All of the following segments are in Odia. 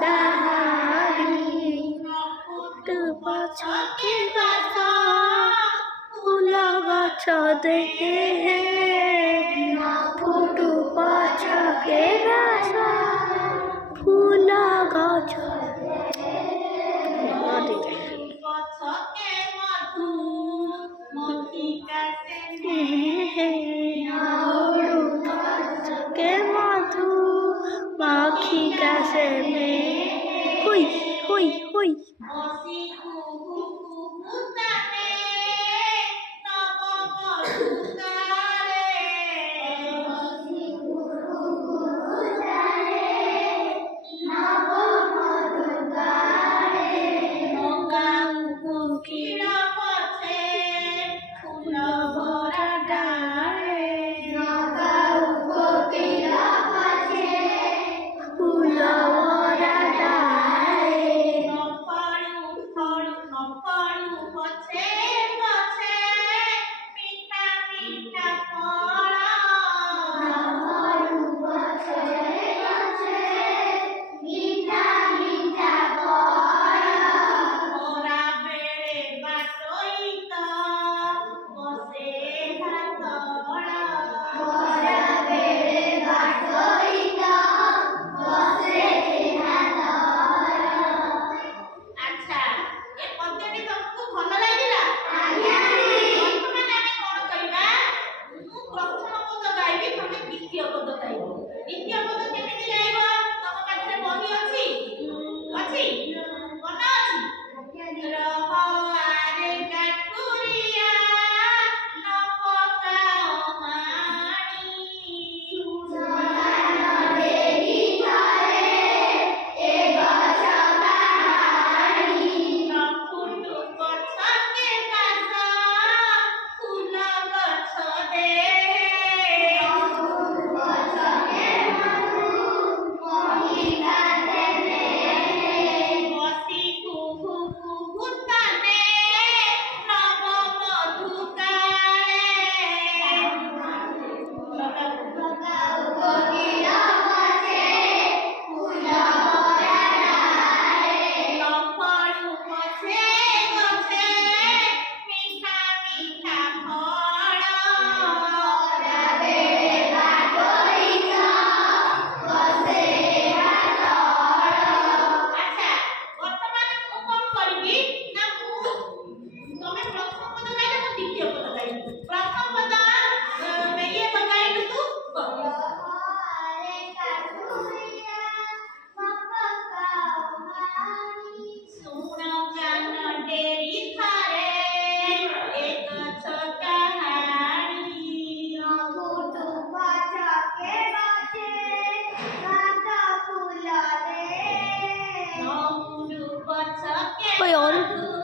কাহারি ফুল গছকে বাসা ফুল গছ দেখে ফুটু গছকে বাসা ফুল গছ के मधु माखी कैसे में हुई हुई हुई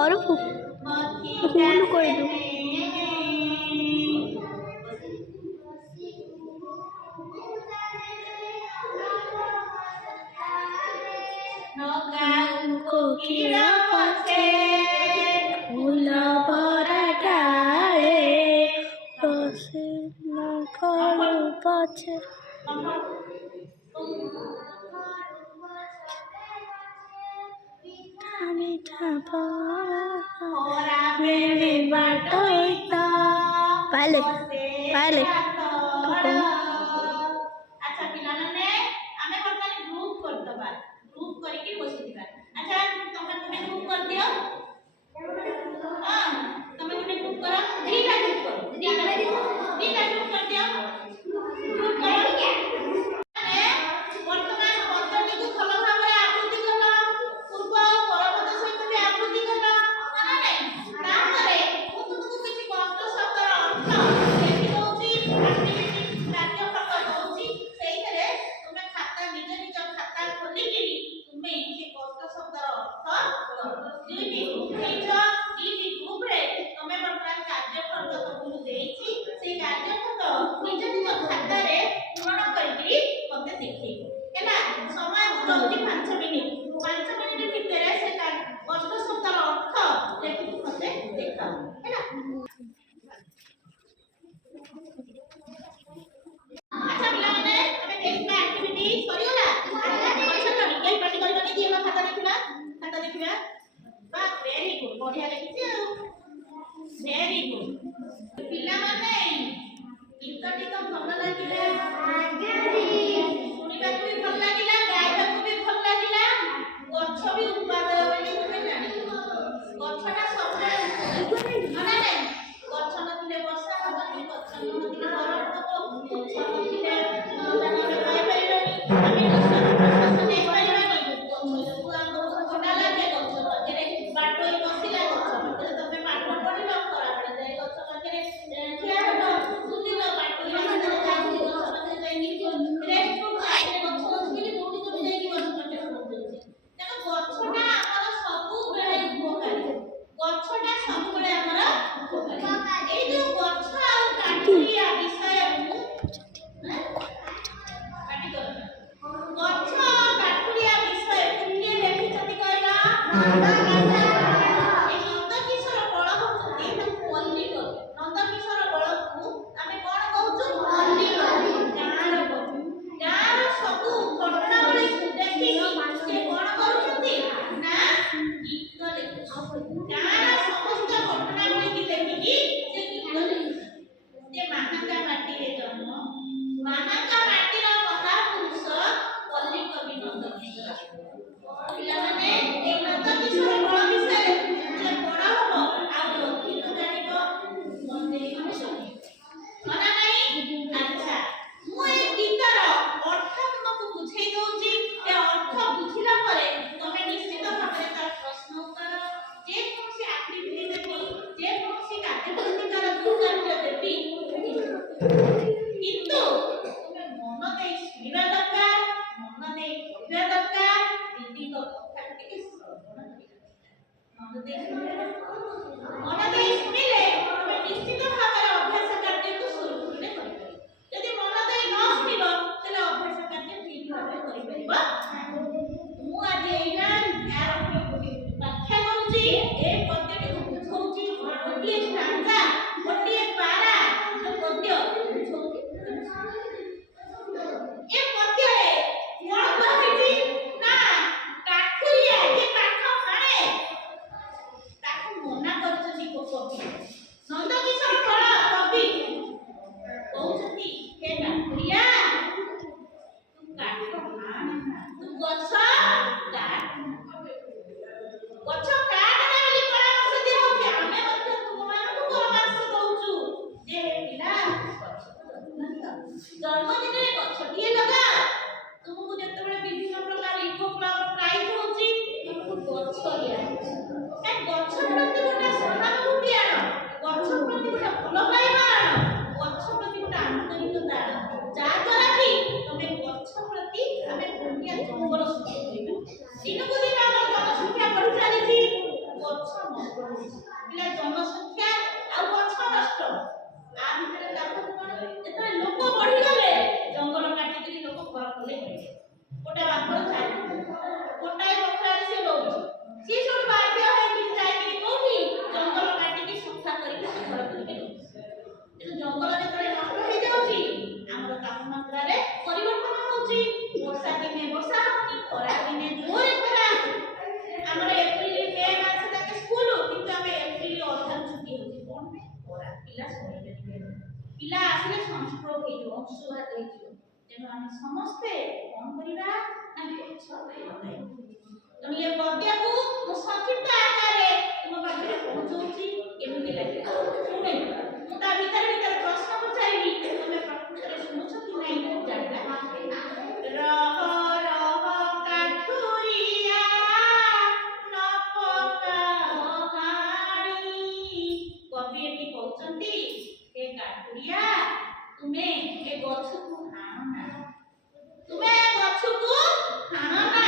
और फूल कर दो फूल भरा डाले फल पछे मीठा मेरे बाटोइता पहले पहले अच्छा पिलाने आमे करतानी ग्रुप करतबा ग्रुप करिके बसि दिबा अच्छा तमे ग्रुप कर दियो हां तमे ग्रुप करो दीटा ग्रुप करो दीटा ग्रुप कर दियो ग्रुप करो वर्तमान पद्धति को भलो भाबरे आकृति कलो पूर्व परबत सहित भी आकृति कलो माने नै तापरे मु तुमको किछि कष्ट शब्द अर्थ देखि दउची एक्टिविटी कार्य फट दउची सेइतरे तुमे खाता निज निज खाता खोली के तुमे से कष्ट शब्द अर्थ दुईटी ग्रुप रे तुमे वर्तमान कार्य फट तुमको देइची से कार्य फट निज निज खाता रे पूर्ण करिकरी मते देखै हैला समय दउची 5 मिनिट ভিতরে से कष्ट शब्द अर्थ देखि मते देखा हैला अच्छा पिलाने तमे देखबा एक्टिविटी करियोला अच्छा करी केही पार्टी करबा नै दियो ଭେରି ଗୁଡ୍ ବଢିଆ ଲେଖିଛି ଆଉ ଭେରି ଗୁଡ୍ ପିଲାମାନେ ଗୀତଟି ତ ଭଲ ଲାଗିଲା ଶୁଣିବାକୁ ବି ଭଲ ଲାଗିଲା ଗାଇବାକୁ ବି ଭଲ ଲାଗିଲା ଗଛ ବି ଉତ୍ପାଦନ ବୋଲି ତୁମେ ଜାଣିଲ ଗଛଟା ସବୁବେଳେ ମାନେ ନାହିଁ ଗଛ ନଥିଲେ ବର୍ଷା ହବନି ଗଛ ନଥିଲେ ଗରମ ହବ ଗଛ ନଥିଲେ ଆମେ ପାଇପାରିବାନି ଆମେ ନିଶ୍ୱାସ ନେଇପାରିବାନି ଗଛ ଯୋଗୁଁ ଆମକୁ ଥଣ୍ଡା ଲାଗେ ଗଛ ପାଖରେ ବାଟୋଇ ବସିଲା ଗଛ ପାଖରେ ତମେ ପାଠ ପଢିଲ ଖରାବେଳେ ଯାଇ ଗଛ ପାଖରେ ଠିଆ ହେଲ ବୁଲିଲ ବାଟୋଇ ବସିଲା ଯାଇକି ଗଛ ପାଖରେ ଯାଇକି ରେଷ୍ଟ କରୁଛ ଆଗରେ ଗଛ ଅଛି ବୋଲି କୋଉଠି କୋଉଠି ଯାଇକି ଗଛ ପାଖରେ ପହଞ୍ଚୁଛି ତେଣୁ ଗଛଟା ଆମର ସବୁବେଳେ ଉପକାରୀ ଗଛଟା ସବୁବେଳେ ଆମର ଉପକାରୀ ଏଇ ଯୋଉ ଗଛ ଆଉ କାଠୁରିଆ ବିଷୟକୁ ଗଛ କାଠୁରିଆ ବିଷୟକୁ କିଏ ଲେଖିଛନ୍ତି କହିଲ ନନ୍ଦକିଶୋର ବଳ ହଉଛନ୍ତି ତାକୁ ପଲ୍ଲୀ କବି ନନ୍ଦକିଶୋର ବଳକୁ ଆମେ କଣ କହୁଛୁ ପଲ୍ଲୀ କବି ଗାଁର କବି ଗାଁର ସବୁ ଘଟଣାବଳୀକୁ ଦେଖିକି ସେ କଣ କରୁଛନ୍ତି ନା ଗୀତ ଲେଖୁଛନ୍ତି ଗାଁର ସମସ୍ତ ଘଟଣାବଳୀକୁ ଦେଖିକି ସେ ଗୀତ ଲେଖୁଛନ୍ତି ଯେ ମାହାଙ୍ଗା ମାଟିରେ ଜନ୍ମ ମାହାଙ୍ଗା ମାଟିର ମହାପୁରୁଷ ପଲ୍ଲୀ କବି ନନ୍ଦକିଶୋର ପିଲାମାନେ এই ନନ୍ଦକିଶୋର ବଳ ବିଷୟରେ ଯେତେବେଳେ ପଢା ହବ ଆଉ ଅଧିକ ଜାଣିବ ମନେ ଶୁଣିବ ମନା ନାହିଁ ଆଚ୍ଛା ମୁଁ এই ଗୀତର ଅର୍ଥ ତୁମକୁ ବୁଝେଇ ଦଉଛି ଏ ଅର୍ଥ ବୁଝିଲା ପରେ ତମେ ନିଶ୍ଚିତ ଭାବରେ ତାର ପ୍ରଶ୍ନ ଉତ୍ତର ଯେ କୌଣସି ଆକ୍ଟିଭିଟି ଦେବି ଯେ କୌଣସି କାର୍ଯ୍ୟକ୍ରମିକାର ଯୋଉ କାର୍ଯ୍ୟ ଦେବି କିନ୍ତୁ ତୁମେ ମନ ଦେଇ ଶୁଣିବା ଦରକାର ମନ ଦେଇ ପଢିବା ଦରକାର ଦିଦିଙ୍କ କଥାକୁ ଟିକେ ଶ୍ରବଣ କରିବା ମନ ଦେଇ ଶୁଣିଲେ ତୁମେ ନିଶ୍ଚିତ ଭାବରେ ଅଭ୍ୟାସ କାର୍ଯ୍ୟକୁ ସୁରୁଖୁରୁରେ କରିପାରିବ ଯଦି ମନ ଦେଇ ନ ଶୁଣିବ ତାହେଲେ ଅଭ୍ୟାସ କାର୍ଯ୍ୟ ଠିକ ଭାବରେ କରିପାରିବ ମୁଁ ଆଜି ଏଇଟା ବ୍ୟାଖ୍ୟା କରୁଛି ଏ ପଦ୍ୟଟିକୁ ବୁଝଉଛି ଗୋଟିଏ ଷ୍ଟାଞ୍ଜା ଗୋଟିଏ ପାରା ପଦ୍ୟ ବୁଝଉଛି ଏ ପଦ୍ୟରେ କଣ କୁହାଯାଇଛି ନା କାଠୁରିଆ ଯେ କାଠ ହାଣେ ତାକୁ ମନା କରିଛନ୍ତି କବି ନନ୍ଦକିଶୋର ବଳ କବି କହୁଛନ୍ତି ହେ କାଠୁରିଆ ତୁ କାଠ ହାଣେ ନା ତୁ ଗଛ କାଟ ନା ବୋଲି ପରାମର୍ଶ ଦିଆହଉଛି ଆମେ ମଧ୍ୟ ତୁମମାନଙ୍କୁ ପରାମର୍ଶ ଦଉଛୁ ଯେ ହେ ପିଲା ଜନ୍ମଦିନରେ ଗଛଟିଏ ଲଗାଅ ତୁମକୁ ଯେତେବେଳେ ବିଭିନ୍ନ ପ୍ରକାର ଇକୋ କ୍ଲବ ପ୍ରାଇଜ ହଉଛି ତୁମକୁ ଗଛ ଦିଆହଉଛି ଗଛ ପ୍ରତି ଗୋଟେ ସହାନୁଭୂତି ଆଣ ଗଛ ପ୍ରତି ଗୋଟେ ଭଲ ପାଇବା ଆଣ ଗଛ ପ୍ରତି ଗୋଟେ ଆନ୍ତରିକତା ଆଣ ଯାହାଦ୍ୱାରା କି ତମେ ଗଛ ପ୍ରତି ଆମେ ଦୁନିଆ ଜଙ୍ଗଲ ସୃଷ୍ଟି କରିବା ଦିନକୁ ଦିନ ଆମର ଜନସଂଖ୍ୟା ବଢି ଚାଲିଛି ଗଛ ନଷ୍ଟ ହେଉଛି ପିଲା ଜନସଂଖ୍ୟା ଆଉ ଗଛ ନଷ୍ଟ ଆ ଭିତରେ ତାକୁ କଣ ଯେତେବେଳେ ଲୋକ ବଢିଗଲେ ଜଙ୍ଗଲ କାଟିକିରି ଲୋକ ଘର କଲେ ଗୋଟେ ବାପର ଚାରି ଗୋଟାଏ ବଖରାରେ ସେ ରହୁଛି ସିଏ ସବୁ ବାଧ୍ୟ ହେଇକି ଯାଇକିରି କୋଉଠି ଜଙ୍ଗଲ କାଟିକି ସଫା କରିକି ସେ ଘର କରିକି ରହୁଛି କିନ୍ତୁ ଜଙ୍ଗଲ ଯେତେବେଳେ ନଷ୍ଟ ହେଇଯାଉଛି ଆମର ତାପମାତ୍ରାରେ ପରିବର୍ତ୍ତନ ହଉଛି ବର୍ଷା ଦିନେ ବର୍ଷା ହଉନି ଖରା ଦିନେ ଜୋରେ ଖରା ଆମର ଏପ୍ରିଲ ମେ ମାସ ଯାକେ ସ୍କୁଲ କିନ୍ତୁ ଆମେ ଏପ୍ରିଲ ଅଧାରୁ ଛୁଟି ହଉଛି କଣ ପାଇଁ ଖରା ପିଲା ଶୋଇପାରିବେ ପିଲା ଆସିଲେ ସନଷ୍ଟ୍ରୋକ ହେଇଯିବ ଅଂଶୁଘାତ ହେଇଯିବ ତେଣୁ ଆମେ ସମସ୍ତେ କଣ କରିବା ନା ଗଛ ଲଗାଇବା ତେଣୁ ଏ ପଦ୍ୟକୁ ମୁଁ ସଂକ୍ଷିପ୍ତ ଆକାରରେ ତୁମ ପାଖରେ ପହଞ୍ଚଉଛି କେମିତି ଲାଗିଲା ଶୁଣେ ମୁଁ ତା ଭିତରେ ପ୍ରଶ୍ନ ପଚାରିବି ତମେ ପ୍ରକୃତରେ ଶୁଣୁଛ କି ନାହିଁ ଜାଣିବା ରହ ରହ କାଠୁରିଆ ନ ପକାଅ ହାଣି କବି ଏଠି କହୁଛନ୍ତି ଏ କାଠୁରିଆ ତୁମେ ଏ ଗଛକୁ ହାଣ ନା ତୁମେ ଗଛକୁ ହାଣ ନା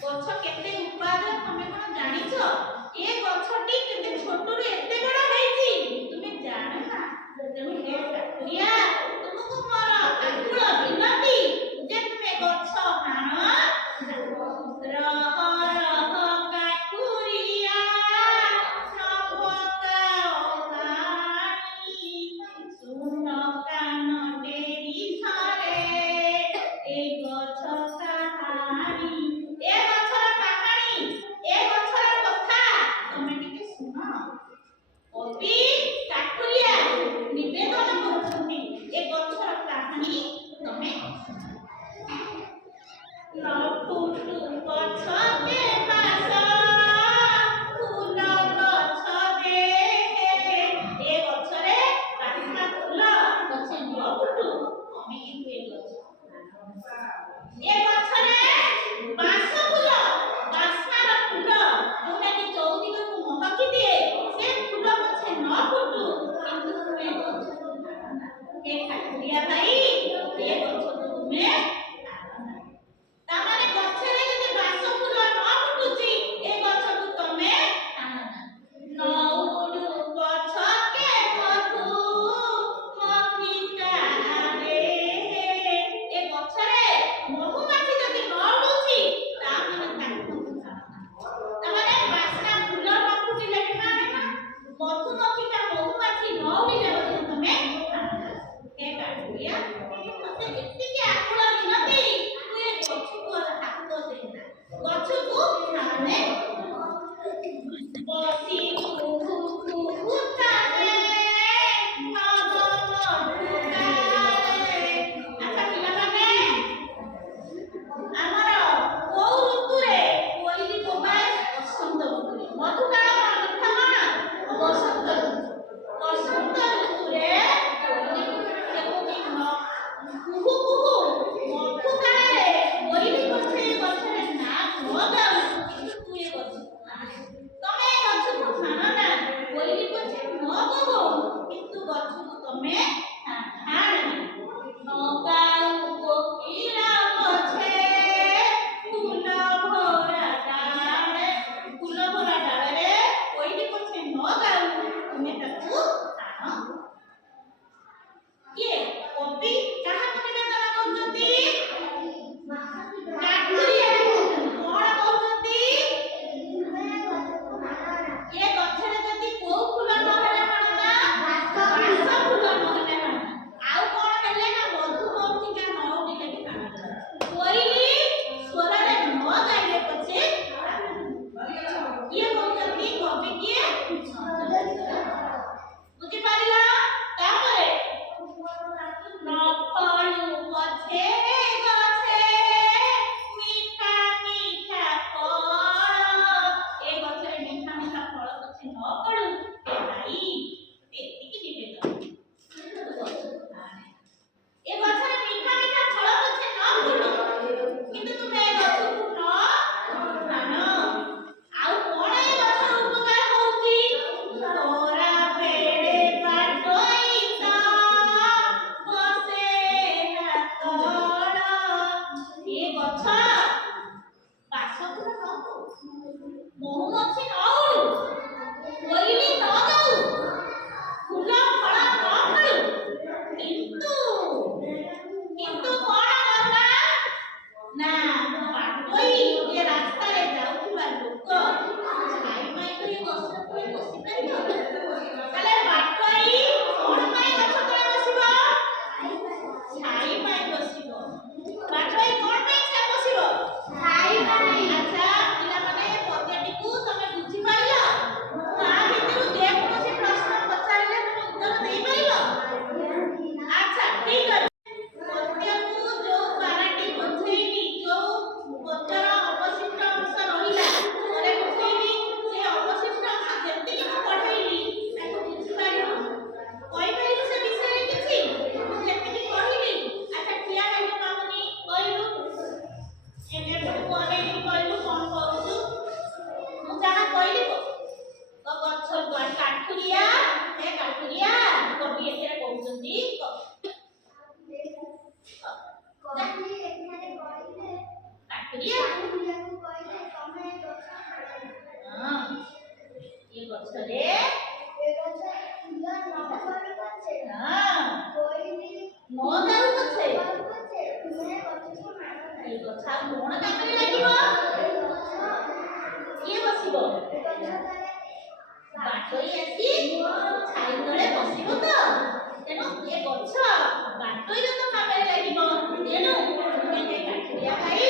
ଗଛ କେତେ ଉତ୍ପାଦନ ତମେ କଣ ଜାଣିଛ ଏ ଗଛଟି କେତେ ଛୋଟରୁ ଏତେ ବଡ ହେଇଛି ତୁମେ ଜାଣ ନା ତେଣୁ ହେ କାଠୁରିଆ ତୁମକୁ ମୋର ଆକୁଳ ବିନତି ଯେ ତୁମେ ଗଛ ହାଣ ରହ ରହ କାଠୁରିଆ ନ ପକାଅ ହାଣି ଶୁଣ କାନ ଡେରି ଥରେ ଏ ଗଛ କାହାଣୀ ଏ ଗଛର କାହାଣୀ ଏ ଗଛର କଥା ତମେ ଫୁଟୁ ଗଛକେ ବାସ ଫୁଲ ଗଛ ଦେଖେ ଏ ଗଛରେ ବାସ୍ନା ଫୁଲ ଗଛେ ନ ଫୁଟୁ ଆମେ କିନ୍ତୁ ଏ ଗଛରେ ବାସ ଫୁଲ ବାସ୍ନାର ଫୁଲ ଯୋଉଟାକି ଚୌଦିଗକୁ ମହକି ଦିଏ ସେ ଫୁଲ ଗଛେ ନ ଫୁଟୁ କିନ୍ତୁ ତୁମେ ଗଛକୁ ଏ ଠାକୁରିଆ ଭାଇ ଏ ଗଛକୁ ତୁମେ ତାମାନେ ଗଛରେ ଯଦି ବାସ ଫୁଲ ନ ଫୁଟୁଛି ଏ ଗଛକୁ ତମେ ନଉଡୁ ଗଛକେ ମଧୁ ମଖିକା ଆବେ ଏ ଗଛରେ ମହୁମାଛି ଯଦି ନ ଉଡୁଛି ତାମାନେ ତାକୁ ତାମାନେ ବାସ୍ନା ଫୁଲ ନ ଫୁଟିଲେ ମାନେ ମଧୁମକ୍ଷିକା ମହୁମାଛି ନ ଉଡିଲେ ମଧ୍ୟ ତମେ ଏ କାଠୁରିଆ ମତେ ଏତିକି ଆକୁଳ ମିନତି ତୁ ଏ ଗଛକୁ ହାତ ଦେନା ଗଛକୁ ମାନେ ବସି କୁକୁତାରେ ନବ ମଧୁକାରେ ଆଚ୍ଛା ପିଲାମାନେ ଆମର କୋଉ ଋତୁରେ କୋଇଲି ବୋବାଏ ବସନ୍ତ ଋତୁରେ ମଧୁକାଳ ମିଠା କଣ ବସନ୍ତ ଋତୁ ବସନ୍ତ ଋତୁରେ କୋଇଲି କେମିତି କୁହୁ କୁହୁ ମଧୁକାଳରେ କୋଇଲି ଗଛରେ ନା ଲଗାଉ କିନ୍ତୁ ତୁ ଏ ଗଛ ତମେ ଗଛକୁ ହାଣ ନା କୋଇଲି ଗଛେ ନ ଗବ କିନ୍ତୁ ଗଛକୁ ତମେ ହାଣ ନଗାଉ କୋକିଲା ଗଛେ ଫୁଲ ଭରା ଡାଳରେ କୋଇଲି ଗଛେ ନ ଗାଉ ତୁମେ ତାକୁ ହାଣ କିଏ କବି କାହାକୁ ନିବେଦନ କରୁଛନ୍ତି କାଠୁରିଆ କଣ କହୁଛନ୍ତି ଏ ଗଛରେ ଯଦି କୋଉ ଫୁଲ ନହେଲେ ହାଣନା ବାସ ଫୁଲ ନହେଲେ ହାଣନା ଆଉ କଣ ହେଲେ ନା ମଧୁମକ୍ଷିକା ନ ଉଡିଲେ ବି ହାଣନା କୋଇଲି ସ୍ୱରରେ ନ ଗାଇଲେ ପଛେ କିଏ କହୁଛନ୍ତି କବି କିଏ ବୁଝିପାରିଲ ତାପରେ ନ ଫଳୁ ଗଛେ ଗଛେ ମିଠା ମିଠା ଫଳ ଏ ଗଛରେ ମିଠା ମିଠା ଫଳ ଗଛେ ନ ଫଳୁ ଏ ଭାଇ ଏତିକି ନିବେଦନ ଏ ଗଛରେ ମିଠା ମିଠା ଫଳ ଗଛେ ନ ଫଳୁ କିନ୍ତୁ ତୁମେ ଏ ଗଛକୁ ନ ହାଣ ଆଉ କଣ ଏ ଗଛର ଉପକାର ହଉଛି ତୋରା ବେଡେ ବାଟୋଇତା ବସେ ହାତଳ ଏ ଗଛ ବାସ ଫୁଲ ନ ହଉ ମହୁମାଛି ନ ଉଡୁ କୋଇଲି ନ ଗାଉ ଫୁଲ ଫଳ ନ ଫଳୁ କିନ୍ତୁ କଣ ଦରକାର ନା ବାଟୋଇ ଏ ରାସ୍ତାରେ ଯାଉଥିବା ଲୋକ ଛାଇ ପାଇ କରି ଗଛ ତଳେ ବସି ପାରିବ ତାହେଲେ ବାଟୋଇ କଣ ପାଇଁ ଗଛ ତଳେ ବସିବ ଛାଇ ପାଇଁ ବସିବ ବାଟୋଇ କଣ ପାଇଁ ବସିବ ଛାଇ ପାଇଁ ଆଚ୍ଛା ପିଲାମାନେ ପଦ୍ୟଟିକୁ ତମେ ବୁଝିପାରିଲ ତା ଭିତରୁ ଯେକୌଣସି ପ୍ରଶ୍ନ ପଚାରିଲେ ତମେ ଉତ୍ତର ଦେଇପାରିବ ଆଚ୍ଛା ଠିକ ଅଛି ପଦ୍ୟକୁ ଯୋଉ ବାରଟି ବୁଝେଇବି ଯୋଉ ପଦ୍ୟର ଅବଶିଷ୍ଟ ଅଂଶ ରହିଲା ପରେ ବୁଝେଇବି ସେ ଅବଶିଷ୍ଟ ଅଂଶ ଯେତିକି ମୁଁ ପଢେଇଲି ତାକୁ ବୁଝିପାରିବ କହିପାରିବୁ ସେ ବିଷୟରେ କିଛି ମୁଁ ଯେତିକି କହିଲି ଆଚ୍ଛା ଠିଆ ହେଇକି ମାମୁନି କହିଲୁ ଏବେ ମୁଁ ଅନେଇକି କହିଲୁ କଣ କହୁଛୁ ମୁଁ ଯାହା କହିଲି ତ ଗଛ କାଠୁରିଆ ଏ କାଠୁରିଆ କବି ଏଥିରେ କହୁଛନ୍ତି କାଠୁରିଆ ଏ ଗଛରେ ନ ଗାଉ ଗଛେ ଏ ଗଛ ଆଉ କଣ କାମରେ ଲାଗିବ କିଏ ବସିବ ବାଟୋଇ ଆସି ଛାଇ ତଳେ ବସିବ ତ ତେଣୁ ଏ ଗଛ ବାଟୋଇର ତ କାମରେ ଲାଗିବ ତେଣୁ ତୁମେ କାଠୁରିଆ ଭାଇ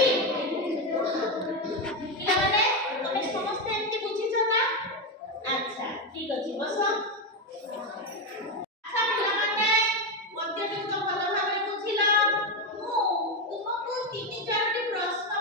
ପିଲାମାନେ ତମେ ସମସ୍ତେ ଏମିତି ବୁଝିଛ ନା ଆଚ୍ଛା ଠିକ ଅଛି ବସ ଆଚ୍ଛା ପିଲାମାନେ ପଦ୍ୟଟିକୁ ତ ଭଲ ଭାବରେ ବୁଝିଲ ମୁଁ ତୁମକୁ 3-4ଟି ପ୍ରଶ୍ନ